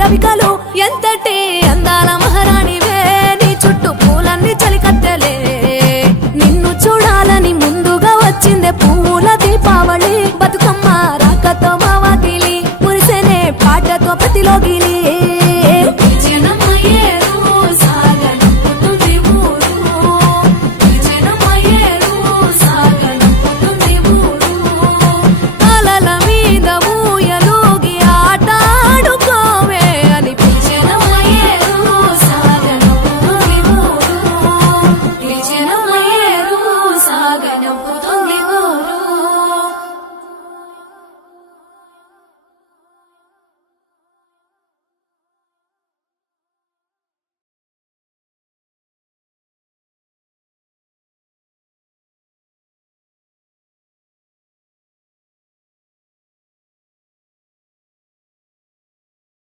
రవికలు ఎంతటి అందాల మహారాణివే నీ చుట్టూ పూలన్నీ చలికత్తెలే నిన్ను చూడాలని ముందుగా వచ్చిందే పూల దీపావళి బతుకమ్మ రాకతో మా వాకిలి మురిసేనే పాటతో ప్రతిలోగిలి